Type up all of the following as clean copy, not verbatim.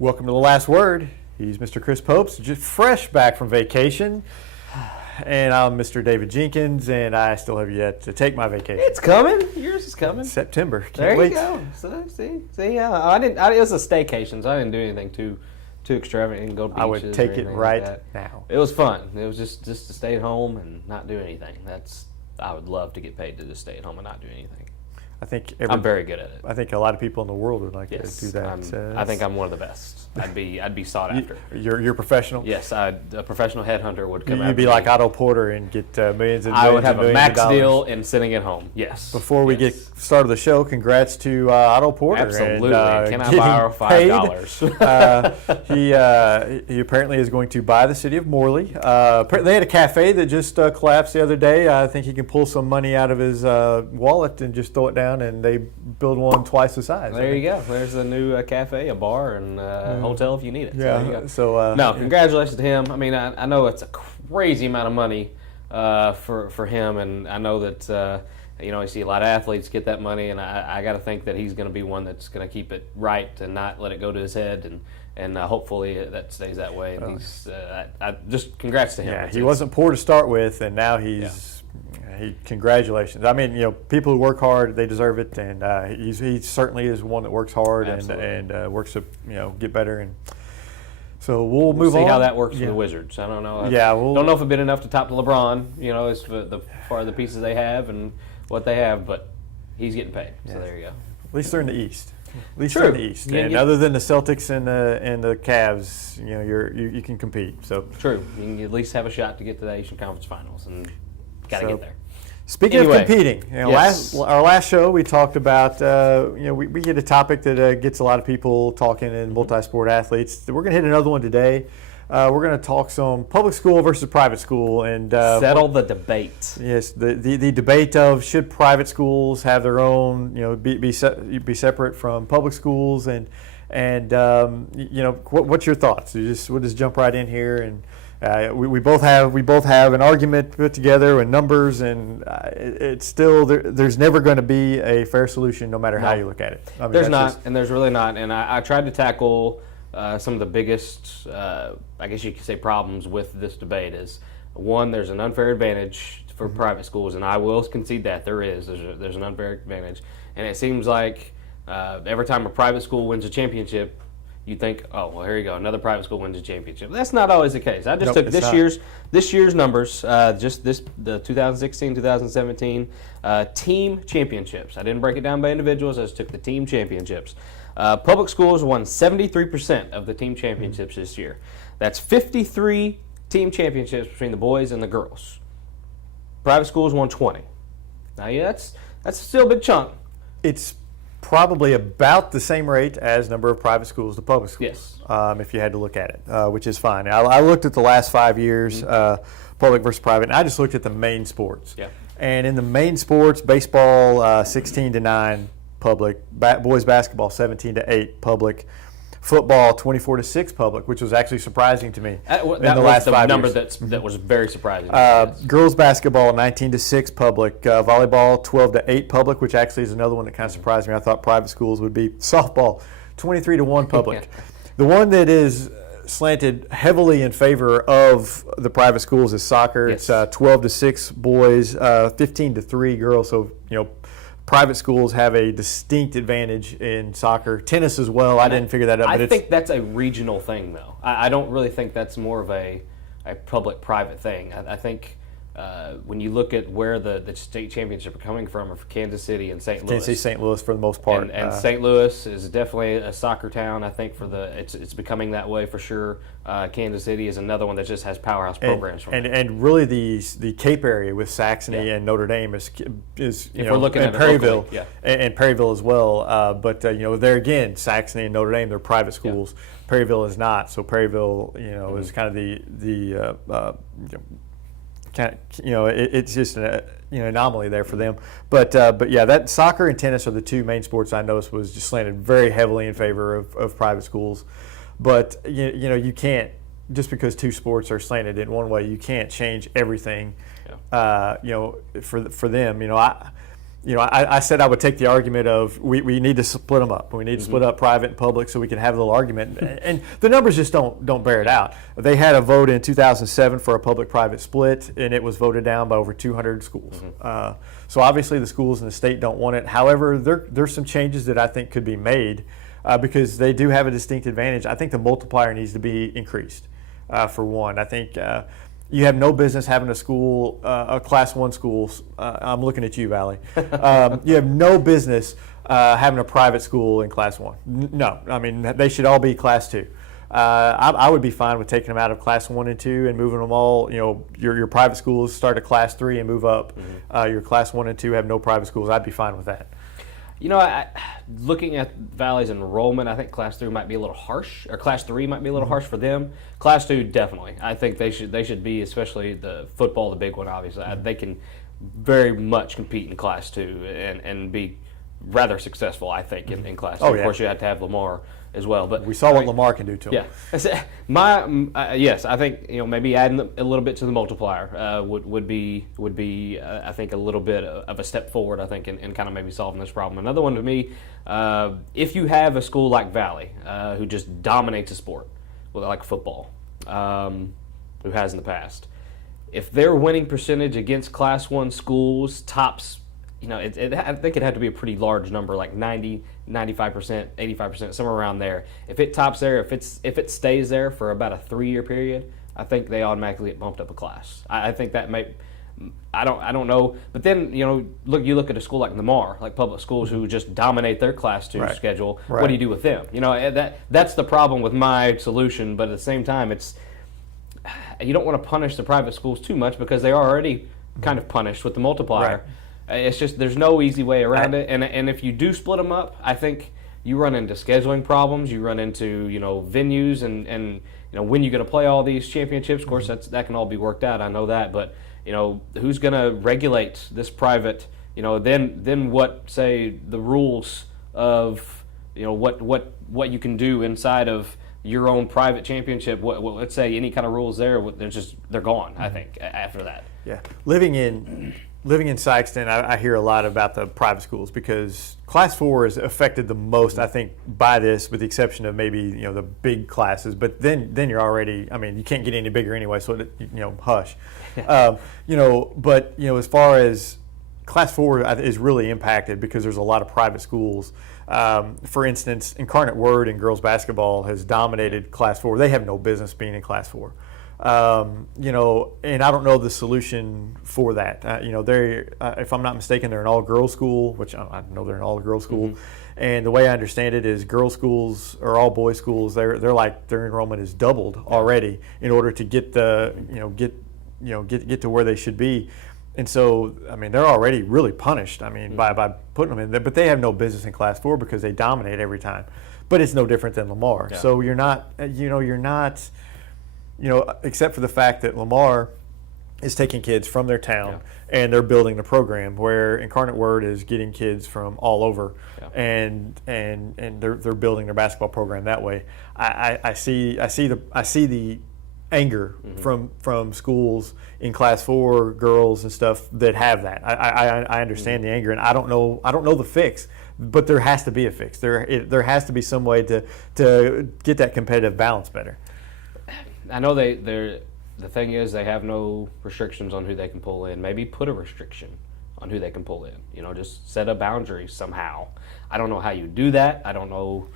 Welcome to The Last Word. He's Mr. Chris Popes, just fresh back from vacation. And I'm Mr. David Jenkins, and I still have yet to take my vacation. It's coming. Yours is coming. September. Can't there wait. You go. So, see, yeah. It was a staycation, so I didn't do anything too extravagant. Didn't go to beaches. I would take it right like now. It was fun. It was just to stay at home and not do anything. I would love to get paid to just stay at home and not do anything. I'm very good at it. I think a lot of people in the world would like to do that. I think I'm one of the best. I'd be sought after. You're professional? Yes, a professional headhunter would come. You'd be like Otto Porter and get millions and millions. I would have a max deal and sitting at home. Yes. Before we get started the show, congrats to Otto Porter. Absolutely. Can I borrow $5? He apparently is going to buy the city of Morley. They had a cafe that just collapsed the other day. I think he can pull some money out of his wallet and just throw it down, and they build one twice the size. There you go. There's a new cafe, a bar, and hotel if you need it. Yeah. No, congratulations to him. I mean, I know it's a crazy amount of money for him, and I know that you see a lot of athletes get that money, and I got to think that he's going to be one that's going to keep it right and not let it go to his head, and hopefully that stays that way. And he's just congrats to him. Yeah, he wasn't poor to start with, and now he's. Congratulations. I mean, people who work hard, they deserve it, and he certainly is one that works hard and works to get better. And so we'll move on. See how that works for the Wizards. I don't know. Don't know if it'd been enough to top to LeBron. As for the pieces they have and what they have, but he's getting paid. So there you go. At least they're in the East. They're in the East. And other than the Celtics and the Cavs, you can compete. So true. You can at least have a shot to get to the Eastern Conference Finals, and got to get there. Speaking of competing, our last show we talked about, we hit a topic that gets a lot of people talking in multi-sport athletes. We're going to hit another one today. We're going to talk some public school versus private school and settle the debate. Yes, the debate of should private schools have their own, be separate from public schools, and what's your thoughts? We'll just jump right in here and. We both have an argument put together and numbers, and it's still there's never going to be a fair solution no matter how you look at it. I mean, there's not, and there's really not. And I tried to tackle some of the biggest, I guess you could say, problems with this debate. Is one, there's an unfair advantage for private schools, and I will concede that there's an unfair advantage. And it seems like every time a private school wins a championship, you think, oh, well, here you go, another private school wins a championship. That's not always the case. I just took this year's numbers, the 2016, 2017 team championships. I didn't break it down by individuals. I just took the team championships. Public schools won 73% of the team championships this year. That's 53 team championships between the boys and the girls. Private schools won 20. Now, that's still a big chunk. It's probably about the same rate as number of private schools to public schools. Yes. If you had to look at it, which is fine. I looked at the last 5 years, public versus private, and I just looked at the main sports. Yeah. And in the main sports, baseball 16-9 public, boys basketball 17-8 public, football 24-6 public, which was actually surprising to me. That was the number that was very surprising. Girls basketball 19-6 public, volleyball 12-8 public, which actually is another one that kind of surprised me. I thought private schools would be softball 23-1 public. The one that is slanted heavily in favor of the private schools is soccer. Yes. It's 12-6 boys, 15-3 girls. So private schools have a distinct advantage in soccer. Tennis as well. I didn't figure that out. I think that's a regional thing, though. I don't really think that's more of a public-private thing. I think when you look at where the state championship are coming from, are for Kansas City and St. Louis. Kansas City, St. Louis for the most part. And St. Louis is definitely a soccer town. I think it's becoming that way for sure. Kansas City is another one that just has powerhouse programs. And really the Cape area with Saxony and Notre Dame is if we're looking at Perryville, locally, and Perryville as well. But there again, Saxony and Notre Dame, they're private schools. Yeah. Perryville is not. So Perryville, is kind of the it's just an anomaly there for them. But yeah, that soccer and tennis are the two main sports I noticed was just slanted very heavily in favor of private schools. But you can't, just because two sports are slanted in one way, you can't change everything. Yeah. For them, I said I would take the argument of we need to split them up. We need to split up private and public so we can have a little argument. And the numbers just don't bear it out. They had a vote in 2007 for a public-private split, and it was voted down by over 200 schools. So obviously the schools in the state don't want it. However, there's some changes that I think could be made because they do have a distinct advantage. I think the multiplier needs to be increased, for one. I think you have no business having a school, a Class 1 school. I'm looking at you, Valley. You have no business having a private school in Class 1. No, I mean, they should all be Class 2. I would be fine with taking them out of Class 1 and 2 and moving them all. Your private schools start at Class 3 and move up. Your Class 1 and 2 have no private schools. I'd be fine with that. Looking at Valley's enrollment, I think Class 3 might be a little harsh, or Class 3 might be a little harsh for them. Class 2, definitely. I think they should be, especially the football, the big one, obviously. They can very much compete in Class 2 and be rather successful, I think, in Class 2. Oh, yeah. Of course, you have to have Lamar as well. But we saw what Lamar can do to him. Yeah, yes, I think maybe adding a little bit to the multiplier would be I think a little bit of a step forward. I think in kind of maybe solving this problem. Another one to me, if you have a school like Valley who just dominates a sport, like football, who has in the past, if their winning percentage against Class 1 schools tops, I think it had to be a pretty large number, like 90, 95%, 85%, somewhere around there. If it tops there, if it stays there for about a 3-year period, I think they automatically get bumped up a class. I think that may, I don't know. But then you look at a school like Lamar, like public schools who just dominate their Class 2 schedule. Right. What do you do with them? That's the problem with my solution. But at the same time, you don't want to punish the private schools too much because they're already kind of punished with the multiplier. Right. It's just there's no easy way around it, and if you do split them up, I think you run into scheduling problems. You run into venues and when you're going to play all these championships. Of course, that can all be worked out. I know that, but who's going to regulate this private? Then what say the rules of what you can do inside of your own private championship? What let's say any kind of rules there? They're gone. I think after that. Yeah, living in Sikeston, I hear a lot about the private schools because Class 4 is affected the most, I think, by this, with the exception of maybe the big classes. But then you're already, you can't get any bigger anyway, so hush. But as far as Class 4 is really impacted because there's a lot of private schools. For instance, Incarnate Word in girls basketball has dominated Class 4. They have no business being in Class 4. And I don't know the solution for that. If I'm not mistaken, they're an all-girls school, which I know they're an all-girls school. And the way I understand it is, girls' schools or all-boys schools, their enrollment is doubled already in order to get get to where they should be. And so, they're already really punished. By putting them in there, but they have no business in Class 4 because they dominate every time. But it's no different than Lamar. Yeah. So you're not. Except for the fact that Lamar is taking kids from their town and they're building the program, where Incarnate Word is getting kids from all over and they're building their basketball program that way. I see the anger from schools in Class 4 girls and stuff that have that. I understand the anger, and I don't know the fix, but there has to be a fix. There has to be some way to get that competitive balance better. I know the thing is they have no restrictions on who they can pull in. Maybe put a restriction on who they can pull in. Just set a boundary somehow. I don't know how you do that. I don't know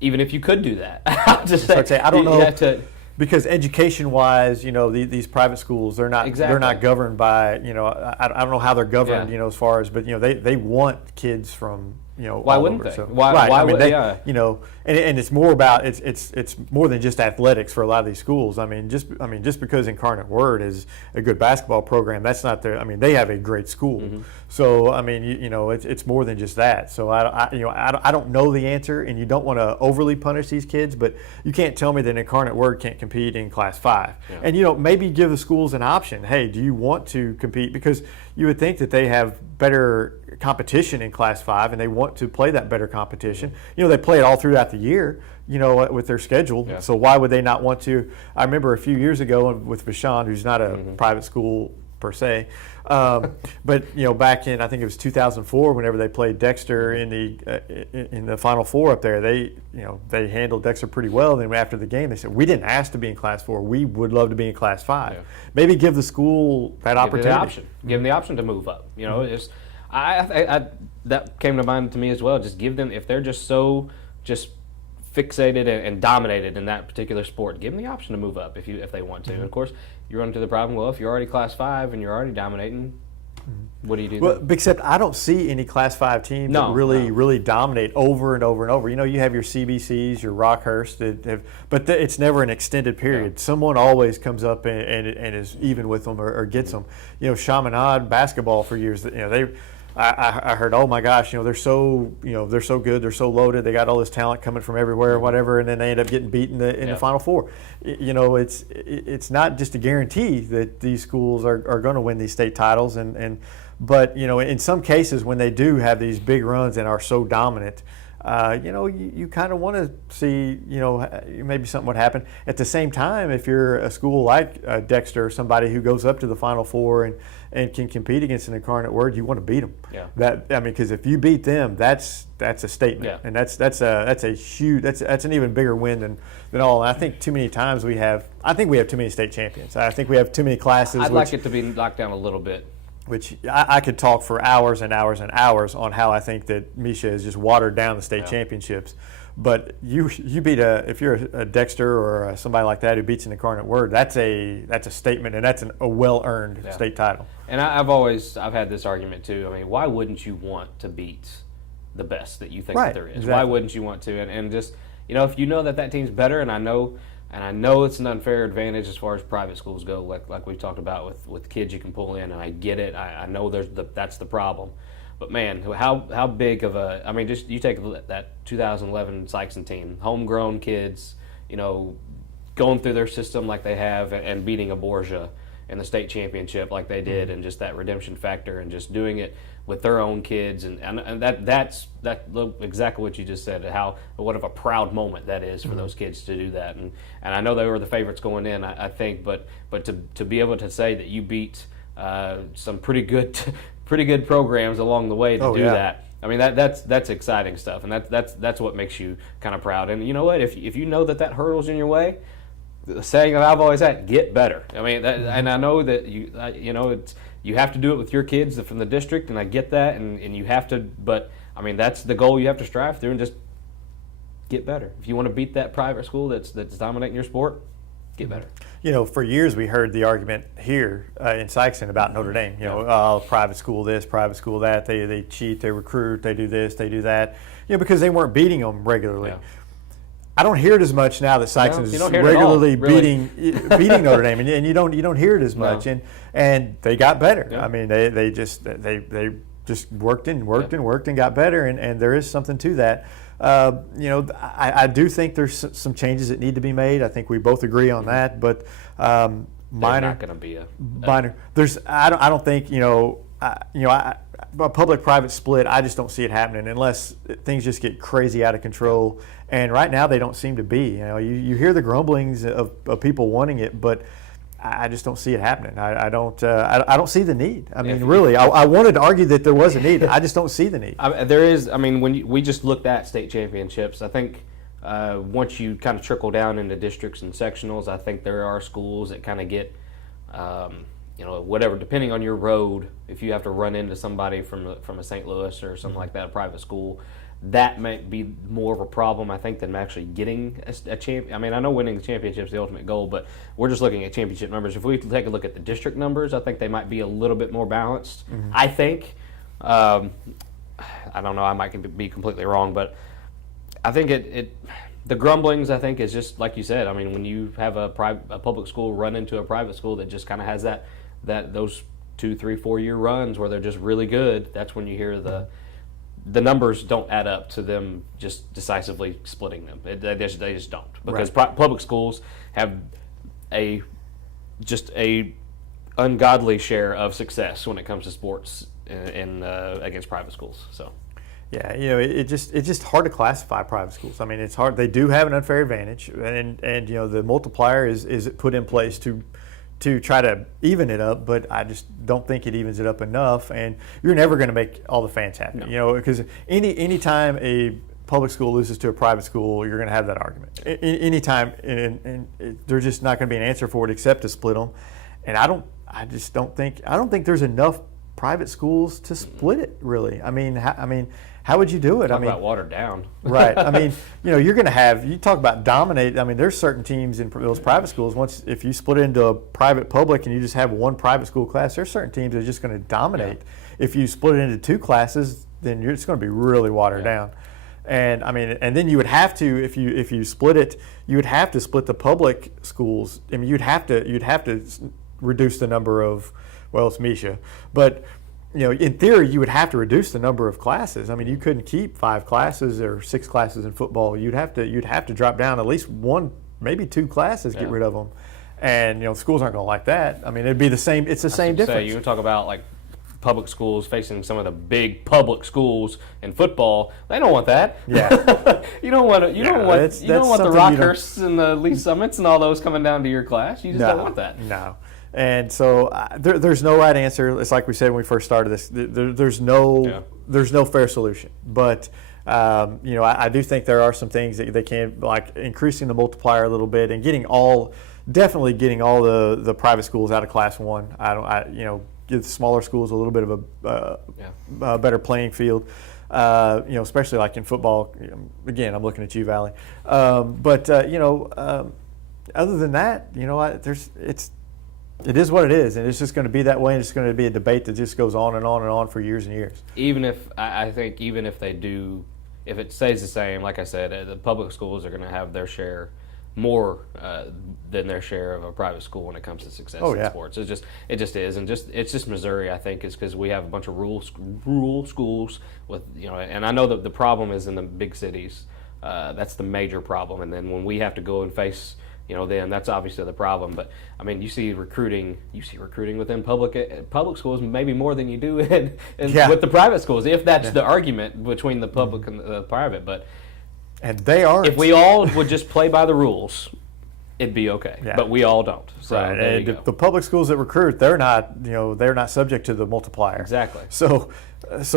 even if you could do that. I don't know. Because education-wise, these private schools, they're not governed by, I don't know how they're governed, as far as, but they want kids from why wouldn't they? So, why would they? And it's more about it's more than just athletics for a lot of these schools. Just because Incarnate Word is a good basketball program, that's not their. They have a great school. So it's more than just that. So I don't know the answer, and you don't want to overly punish these kids, but you can't tell me that Incarnate Word can't compete in Class 5. Yeah. And maybe give the schools an option. Hey, do you want to compete? Because you would think that they have better competition in Class 5, and they want to play that better competition. They play it all throughout the year, with their schedule. Yeah. So why would they not want to? I remember a few years ago with Vashon, who's not a private school per se. But back in, I think it was 2004, whenever they played Dexter in the Final Four up there, they handled Dexter pretty well. Then after the game, they said, "We didn't ask to be in Class 4. We would love to be in Class 5." Yeah. Maybe give the school that opportunity. Give them the option to move up. Just I that came to mind to me as well. Just give them, if they're just so fixated and dominated in that particular sport, give them the option to move up if they want to. And of course, you run into the problem. Well, if you're already Class 5 and you're already dominating, what do you do? Well, except I don't see any Class 5 teams that really dominate over and over and over. You have your CBCs, your Rockhurst, but it's never an extended period. Yeah. Someone always comes up and is even with them or gets them. Chaminade basketball for years. I heard, oh my gosh, they're so good, they're so loaded, they got all this talent coming from everywhere or whatever, and then they end up getting beat in the Final Four. It's not just a guarantee that these schools are going to win these state titles, but in some cases when they do have these big runs and are so dominant, you kind of want to see, maybe something would happen. At the same time, if you're a school like Dexter or somebody who goes up to the Final Four and can compete against an Incarnate Word, you want to beat them. Yeah. Because if you beat them, that's a statement, yeah. and that's a huge, that's an even bigger win than all. And I think too many times we have too many state champions. I think we have too many classes. I'd like it to be knocked down a little bit. Which I could talk for hours and hours and hours on how I think that Misha has just watered down the state championships. But you beat if you're a Dexter or somebody like that who beats an Incarnate Word, that's a statement, and that's a well-earned state title. And I've had this argument too. I mean, why wouldn't you want to beat the best that you think that there is? Exactly. Why wouldn't you want to? And just if you know that team's better, and I know it's an unfair advantage as far as private schools go, like we've talked about with kids you can pull in, and I get it. I know that's the problem. But man, how big of just you take that 2011 Sykeston team, homegrown kids, going through their system like they have and beating a Borgia in the state championship like they did, and just that redemption factor and just doing it with their own kids, and that's exactly what you just said. What of a proud moment that is for those kids to do that, and I know they were the favorites going in, I think, but to be able to say that you beat some pretty good programs along the way to do that. I mean that's exciting stuff, and that's what makes you kind of proud. And you know what? If you know that hurdle's in your way, the saying that I've always had, get better. I mean, and I know that you have to do it with your kids from the district, and I get that, and you have to. But I mean, that's the goal you have to strive through, and just get better. If you want to beat that private school that's dominating your sport, get better. For years we heard the argument here in Sykeston about Notre Dame. Private school this, private school that. They cheat, they recruit, they do this, they do that. Because they weren't beating them regularly. Yeah. I don't hear it as much now that Sykeston is regularly beating Notre Dame, and you don't hear it as much. No. And they got better. Yeah. I mean, they just worked and got better, and there is something to that. I do think there's some changes that need to be made. I think we both agree on that, but minor. There's not going to be minor. I don't think a public-private split. I just don't see it happening unless things just get crazy out of control. And right now they don't seem to be. You hear the grumblings of people wanting it, but I just don't see it happening. I don't see the need. I mean, really, I wanted to argue that there was a need. I just don't see the need. There is. I mean, when we just looked at state championships, I think once you kind of trickle down into districts and sectionals, I think there are schools that kind of get, whatever, depending on your road. If you have to run into somebody from a St. Louis or something like that, a private school, that might be more of a problem, I think, than actually getting a champ. I mean, I know winning the championship is the ultimate goal, but we're just looking at championship numbers. If we take a look at the district numbers, I think they might be a little bit more balanced. Mm-hmm. I think. I don't know. I might be completely wrong, but I think the grumblings, I think, is just like you said. I mean, when you have a public school run into a private school that just kind of has those 2, 3, 4 year runs where they're just really good, that's when you hear the numbers don't add up to them just decisively splitting them. They just don't, because public schools have a ungodly share of success when it comes to sports in against private schools. So. Yeah, it's just hard to classify private schools. I mean, it's hard. They do have an unfair advantage, and the multiplier is put in place to to try to even it up, but I just don't think it evens it up enough. And you're never going to make all the fans happy, because any time a public school loses to a private school, you're going to have that argument. Anytime, and there's just not going to be an answer for it except to split them. And I don't think there's enough private schools to split it, really. I mean, how would you do it? Talk about watered down. Right. I mean, you're going to have, you talk about dominate. I mean, there's certain teams in those private schools. If you split it into a private public and you just have one private school class, there's certain teams that are just going to dominate. Yeah. If you split it into two classes, then it's going to be really watered down. And I mean, and then you would have to, if you split it, you would have to split the public schools. I mean, you'd have to reduce the number of, well, it's Misha, but in theory, you would have to reduce the number of classes. I mean, you couldn't keep 5 classes or 6 classes in football. You'd have to drop down at least 1, maybe 2 classes, get rid of them. And schools aren't going to like that. I mean, it'd be the same. It's the same difference. You talk about like public schools facing some of the big public schools in football. They don't want that. Yeah. You don't want the Rockhursts and the Lee Summits and all those coming down to your class. You just don't want that. No. And so there's no right answer. It's like we said when we first started this. There's no fair solution. But I do think there are some things that they can, like increasing the multiplier a little bit and definitely getting all the private schools out of Class 1. Give the smaller schools a little bit of a better playing field. Especially like in football. Again, I'm looking at you, Valley. Other than that, it is what it is, and it's just going to be that way, and it's going to be a debate that just goes on and on and on for years and years. I think even if it stays the same, like I said, the public schools are going to have their share more than their share of a private school when it comes to success in sports. It just is, and it's just Missouri. I think is because we have a bunch of rural schools with and I know that the problem is in the big cities. That's the major problem, and then when we have to go and face. Then that's obviously the problem. But I mean, you see recruiting within public schools maybe more than you do with the private schools, if that's the argument between the public and the private. And they aren't. If we all would just play by the rules, it'd be okay. Yeah. But we all don't. So right. And the public schools that recruit, they're not subject to the multiplier. Exactly. So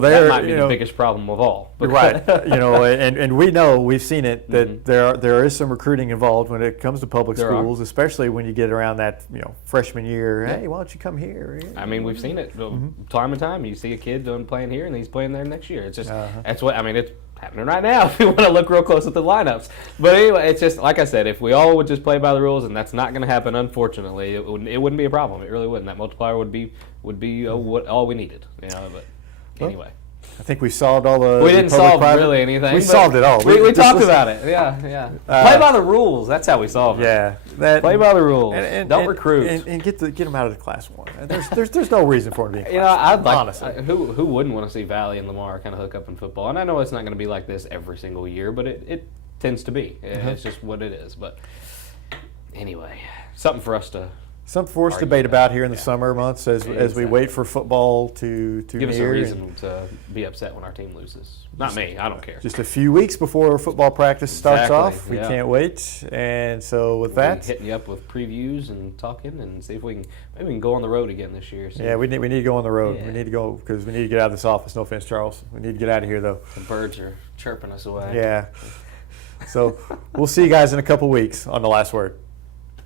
that might be the biggest problem of all. Right. And we've seen it that there is some recruiting involved when it comes to public schools, especially when you get around that freshman year. Hey, why don't you come here? I mean, we've seen it time and time. You see a kid playing here, and he's playing there next year. It's just that's what I mean. It's happening right now if you want to look real close at the lineups. But anyway, it's just like I said, if we all would just play by the rules, and that's not going to happen, unfortunately, it wouldn't be a problem. It really wouldn't. That multiplier would be all we needed. But anyway. I think we solved all the. We didn't solve really anything. We solved it all. We talked about it. Yeah. Play by the rules. That's how we solve it. Yeah. Play by the rules. Don't recruit. And get them out of the Class 1. There's no reason for them to be in Class 1, honestly. Who wouldn't want to see Valley and Lamar kind of hook up in football? And I know it's not going to be like this every single year, but it tends to be. It's just what it is. But anyway, something for us to debate about here in the summer months as we wait for football to give us a reason to be upset when our team loses. Not me, I don't care. Just a few weeks before football practice starts off. We can't wait. And so with that, hitting you up with previews and talking and see if maybe we can go on the road again this year. Yeah, we need to go on the road. Yeah. We need to go because we need to get out of this office. No offense, Charles. We need to get out of here though. The birds are chirping us away. Yeah. So we'll see you guys in a couple weeks on The Last Word.